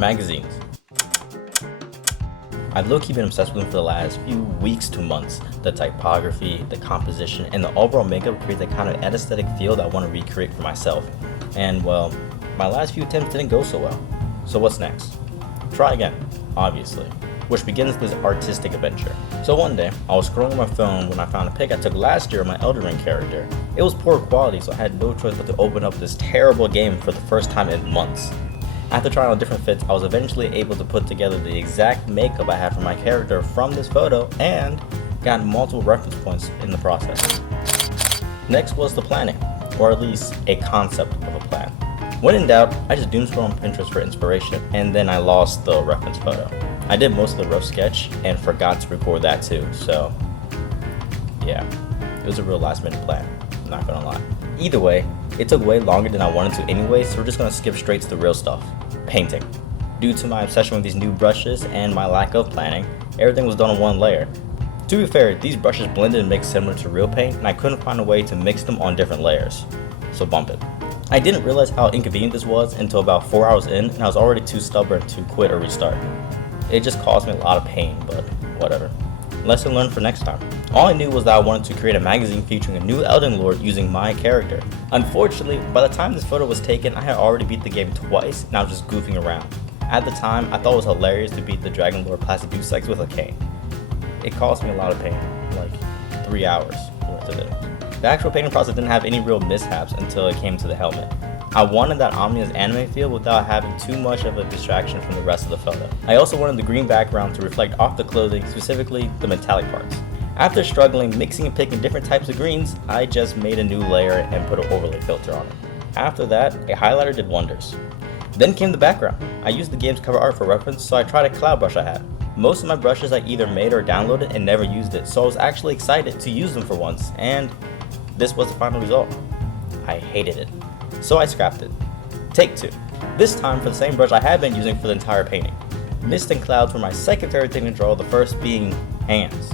Magazines. I've low-key been obsessed with them for the last few weeks to months. The typography, the composition, and the overall makeup create that kind of aesthetic feel that I want to recreate for myself. And well, my last few attempts didn't go so well. So what's next? Try again, obviously, which begins this artistic adventure. So one day, I was scrolling my phone when I found a pic I took last year of my Elden Ring character. It was poor quality, so I had no choice but to open up this terrible game for the first time in months. After trying on different fits, I was eventually able to put together the exact makeup I had for my character from this photo and got multiple reference points in the process. Next was the planning, or at least a concept of a plan. When in doubt, I just doom scrolled on Pinterest for inspiration, and then I lost the reference photo. I did most of the rough sketch and forgot to record that too, so yeah, it was a real last minute plan, I'm not gonna lie. Either way, it took way longer than I wanted to anyway, so we're just gonna skip straight to the real stuff. Painting. Due to my obsession with these new brushes and my lack of planning, everything was done on one layer. To be fair, these brushes blended and mixed similar to real paint, and I couldn't find a way to mix them on different layers, so bump it. I didn't realize how inconvenient this was until about 4 hours in, and I was already too stubborn to quit or restart. It just caused me a lot of pain, but whatever. Lesson learned for next time. All I knew was that I wanted to create a magazine featuring a new Elden Lord using my character. Unfortunately, by the time this photo was taken, I had already beat the game twice and I was just goofing around. At the time, I thought it was hilarious to beat the Dragon Lord Placidusax with a cane. It caused me a lot of pain, like 3 hours worth of it. The actual painting process didn't have any real mishaps until it came to the helmet. I wanted that ominous anime feel without having too much of a distraction from the rest of the photo. I also wanted the green background to reflect off the clothing, specifically the metallic parts. After struggling, mixing and picking different types of greens, I just made a new layer and put an overlay filter on it. After that, a highlighter did wonders. Then came the background. I used the game's cover art for reference, so I tried a cloud brush I had. Most of my brushes I either made or downloaded and never used it, so I was actually excited to use them for once, and this was the final result. I hated it, so I scrapped it. Take 2. This time for the same brush I had been using for the entire painting. Mist and clouds were my second favorite thing to draw, the first being hands.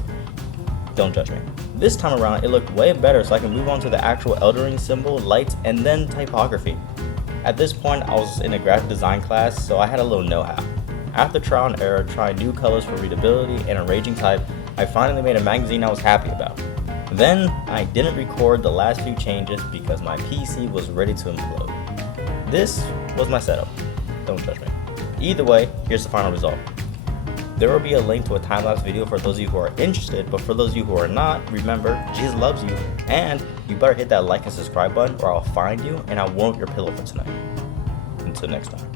Don't judge me. This time around, it looked way better, so I can move on to the actual Elden Ring symbol, lights, and then typography. At this point, I was in a graphic design class, so I had a little know-how. After trial and error, trying new colors for readability and arranging type, I finally made a magazine I was happy about. Then, I didn't record the last few changes because my PC was ready to implode. This was my setup. Don't judge me. Either way, here's the final result. There will be a link to a time-lapse video for those of you who are interested, but for those of you who are not, remember, Jesus loves you, and you better hit that like and subscribe button or I'll find you and I won't your pillow for tonight. Until next time.